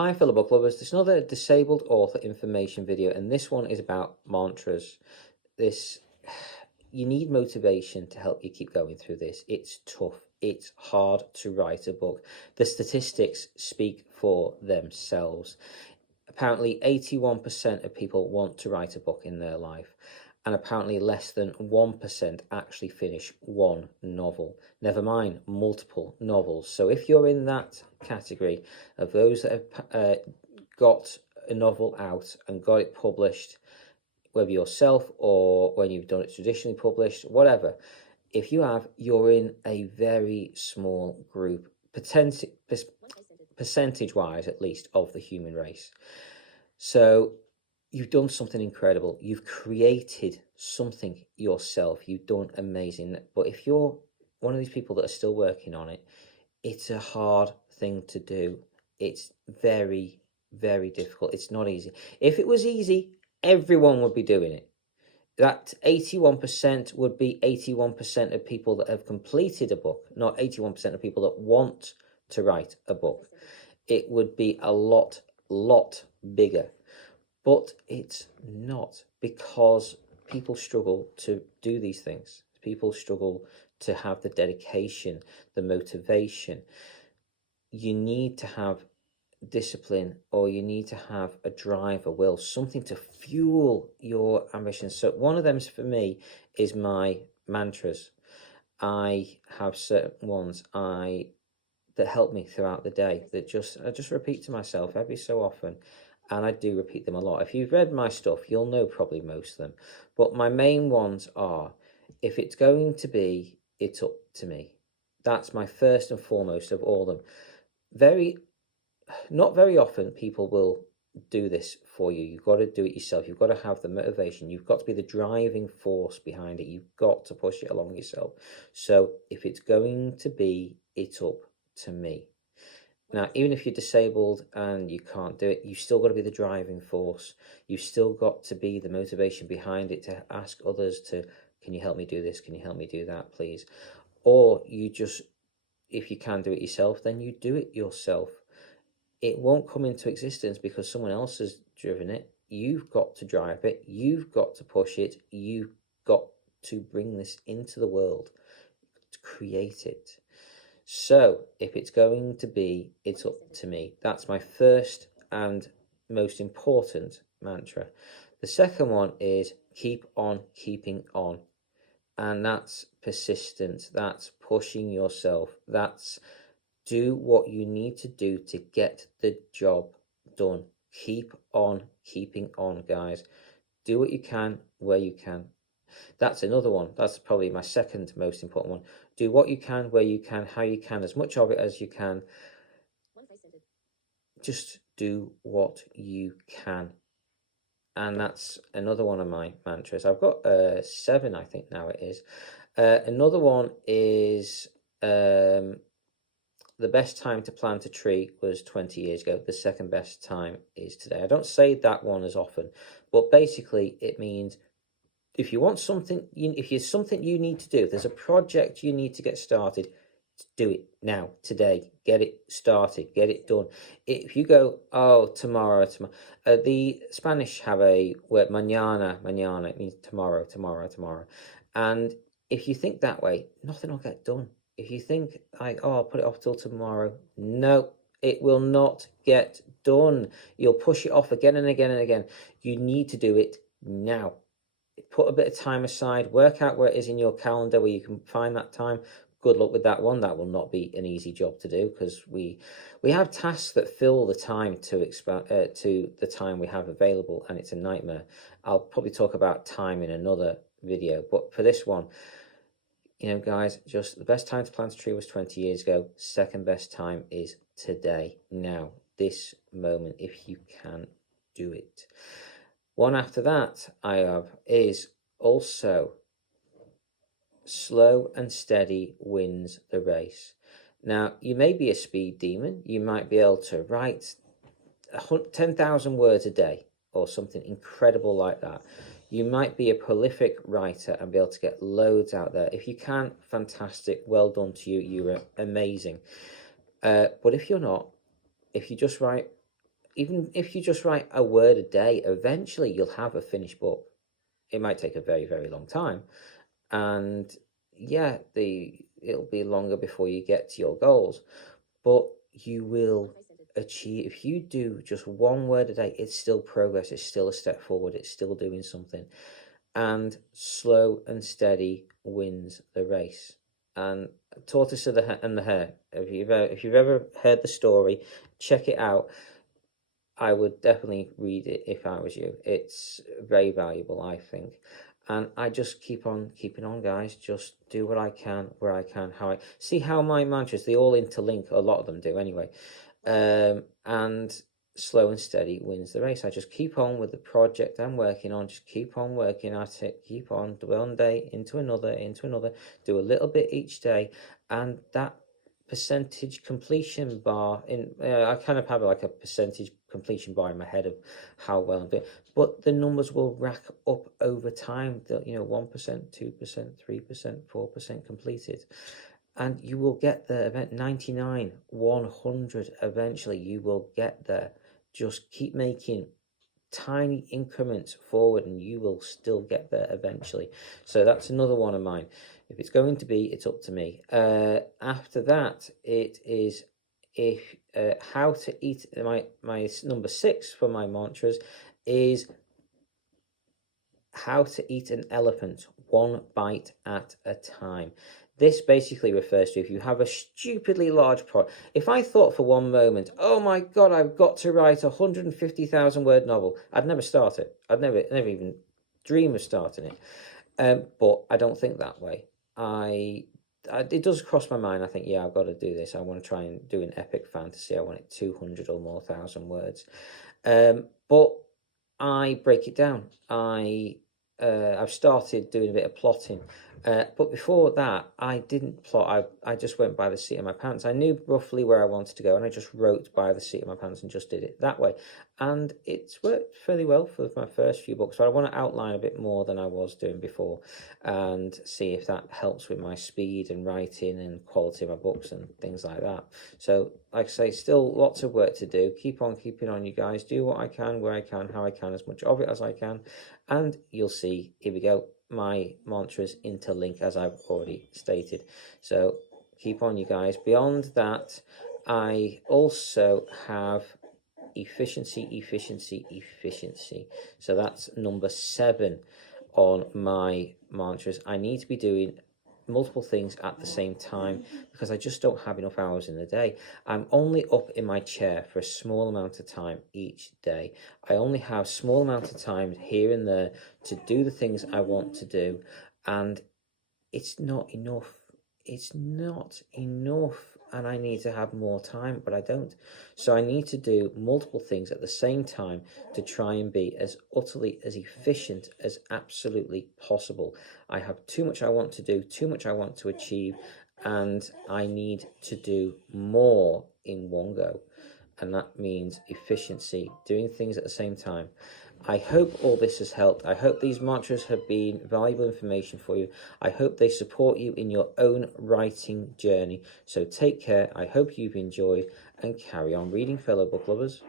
Hi fellow book lovers, this is another disabled author information video, and this one is about mantras. You need motivation to help you keep going through this. It's tough, it's hard to write a book. The statistics speak for themselves. Apparently 81% of people want to write a book in their life, and apparently less than 1% actually finish one novel, never mind multiple novels. So if you're in that category of those that have got a novel out and got it published, whether yourself or when you've done it traditionally published, whatever, if you have, you're in a very small group, percentage-wise at least, of the human race. So you've done something incredible. You've created something yourself. You've done amazing. But if you're one of these people that are still working on it, it's a hard thing to do. It's very, very difficult. It's not easy. If it was easy, everyone would be doing it. That 81% would be 81% of people that have completed a book, not 81% of people that want to write a book. It would be a lot bigger. But it's not, because people struggle to do these things. People struggle to have the dedication, the motivation. You need to have discipline, or you need to have a drive, a will, something to fuel your ambition. So one of them for me is my mantras. I have certain ones that help me throughout the day, that I just repeat to myself every so often, and I do repeat them a lot. If you've read my stuff, you'll know probably most of them, but my main ones are, if it's going to be, it's up to me. That's my first and foremost of all of them. Not very often people will do this for you. You've got to do it yourself. You've got to have the motivation. You've got to be the driving force behind it. You've got to push it along yourself. So if it's going to be, it's up to me. Now, even if you're disabled and you can't do it, you've still got to be the driving force. You've still got to be the motivation behind it, to ask others to, can you help me do this? Can you help me do that, please? Or you just, if you can do it yourself, then you do it yourself. It won't come into existence because someone else has driven it. You've got to drive it. You've got to push it. You've got to bring this into the world, to create it. So if it's going to be, it's up to me. That's my first and most important mantra. The second one is keep on keeping on. And that's persistence. That's pushing yourself. That's do what you need to do to get the job done. Keep on keeping on, guys. Do what you can, where you can. That's another one. That's probably my second most important one. Do what you can, where you can, how you can, as much of it as you can. Just do what you can. And that's another one of my mantras. I've got 7, I think now it is. Another one is the best time to plant a tree was 20 years ago. The second best time is today. I don't say that one as often, but basically it means if you want something, if there's something you need to do, if there's a project you need to get started, do it now, today. Get it started, get it done. If you go, oh, tomorrow, the Spanish have a word, mañana, mañana. It means tomorrow, tomorrow, tomorrow. And if you think that way, nothing will get done. If you think like, oh, I'll put it off till tomorrow, no, it will not get done. You'll push it off again and again and again. You need to do it now. Put a bit of time aside, work out where it is in your calendar where you can find that time. Good luck with that one. That will not be an easy job to do, because we have tasks that fill the time to expand to the time we have available, and it's a nightmare. I'll probably talk about time in another video, but for this one, you know, guys, just the best time to plant a tree was 20 years ago. Second best time is today, now, this moment, if you can do it. One after that I have is also slow and steady wins the race. Now, you may be a speed demon. You might be able to write 10,000 words a day or something incredible like that. You might be a prolific writer and be able to get loads out there. If you can, fantastic. Well done to you. You're amazing. But if you're not, if you just write even if you just write a word a day, eventually you'll have a finished book. It might take a very, very long time. And yeah, it'll be longer before you get to your goals. But you will achieve, if you do just one word a day, it's still progress, it's still a step forward, it's still doing something. And slow and steady wins the race. And Tortoise and the Hare, if you've ever heard the story, check it out. I would definitely read it if I was you. It's very valuable, I think. And I just keep on keeping on, guys. Just do what I can, where I can, how I see how my mantras, they all interlink. A lot of them do anyway. And slow and steady wins the race. I just keep on with the project I'm working on. Just keep on working at it. Keep on one day into another, do a little bit each day. And that percentage completion bar I kind of have like a percentage completion bar in my head of how well I'm doing, but the numbers will rack up over time. That 1%, 2%, 3%, 4% completed, and you will get there. Event 99, 100, eventually you will get there. Just keep making tiny increments forward and you will still get there eventually. So that's another one of mine. If it's going to be, it's up to me. After that, it is how to eat. My number 6 for my mantras is how to eat an elephant one bite at a time. This basically refers to if you have a stupidly large project. If I thought for one moment, oh my God, I've got to write a 150,000 word novel, I'd never start it. I'd never even dream of starting it. But I don't think that way. It does cross my mind. I think, yeah, I've got to do this. I want to try and do an epic fantasy. I want it 200 or more thousand words. But I break it down. I've started doing a bit of plotting, but before that, I didn't plot. I just went by the seat of my pants. I knew roughly where I wanted to go, and I just wrote by the seat of my pants and just did it that way. And it's worked fairly well for my first few books. So I want to outline a bit more than I was doing before, and see if that helps with my speed and writing and quality of my books and things like that. So, like I say, still lots of work to do. Keep on keeping on, you guys. Do what I can, where I can, how I can, as much of it as I can, and you'll see. Here we go. My mantras interlink, as I've already stated. So keep on, you guys. Beyond that, I also have efficiency, efficiency, efficiency. So that's number 7 on my mantras. I need to be doing multiple things at the same time because I just don't have enough hours in the day. I'm only up in my chair for a small amount of time each day. I only have small amount of time here and there to do the things I want to do, and it's not enough. It's not enough, and I need to have more time, but I don't. So I need to do multiple things at the same time to try and be as utterly as efficient as absolutely possible. I have too much I want to do, too much I want to achieve, and I need to do more in one go. And that means efficiency, doing things at the same time. I hope all this has helped. I hope these mantras have been valuable information for you. I hope they support you in your own writing journey. So take care. I hope you've enjoyed, and carry on reading, fellow book lovers.